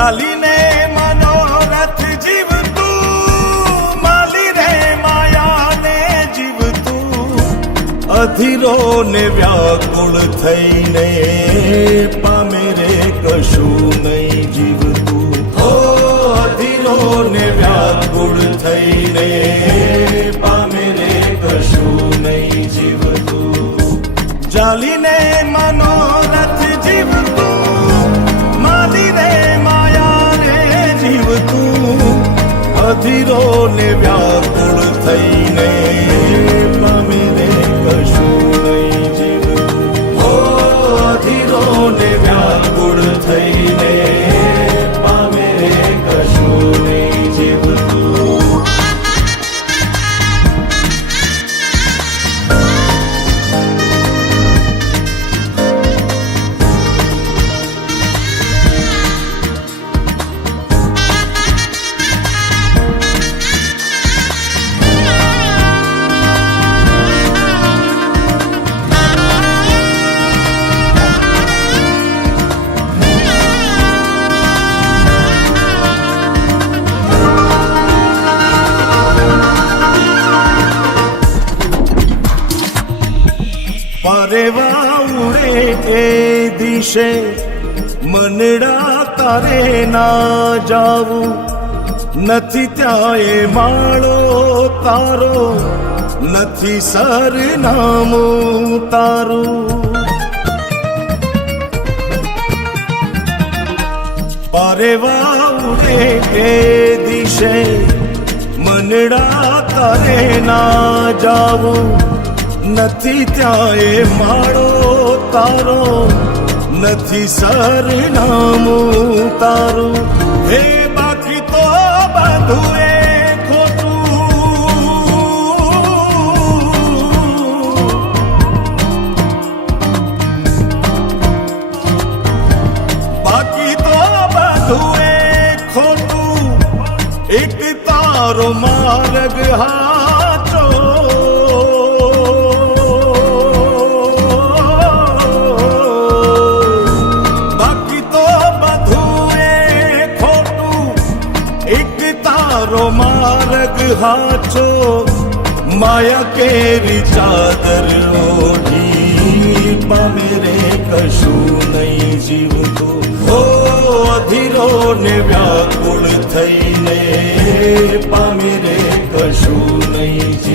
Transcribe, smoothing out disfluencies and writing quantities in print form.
ચાલીને મનોરથ જીવતું, માલી રે માયાને જીવતું, અધીરો ને વ્યાકુળ થઈને પામે રે કશું નહીં જીવતું. ઓ અધીરો ને વ્યાકુળ થઈને પામે રે કશું નહીં જીવતું. ચાલીને મનોરથ જીવતું, માલી રે માયા રે જીવતું, અધીરો ને વ્યાકુળ થઈને પામે રે કશું નહીં જીવતું. ઓ અધીરો ને વ્યાકુળ થઈને પામે રે કશું નહીં જીવતું. પરેવા ઉડે એ દિશે મનડા તારે ના જાવું, નથી ત્યાં એ માળો તારો, નથી સરનામું તારું. પરેવા ઉડે એ દિશે મનડા તારે ના જાવું, નથી ત્યાં એ માળો તારો, નથી સરનામું તારું. હે બાકી તો બધું એ ખોટું, બાકી તો બધું એ ખોટું, એક તારો માર્ગ હાચો. માર્ગ હાચો, માયા કેરી ચાદર ઓઢી પામે રે કશું નહીં જીવતું. ઓ અધીરો ને વ્યાકુળ થઈને પામે રે કશું નહીં.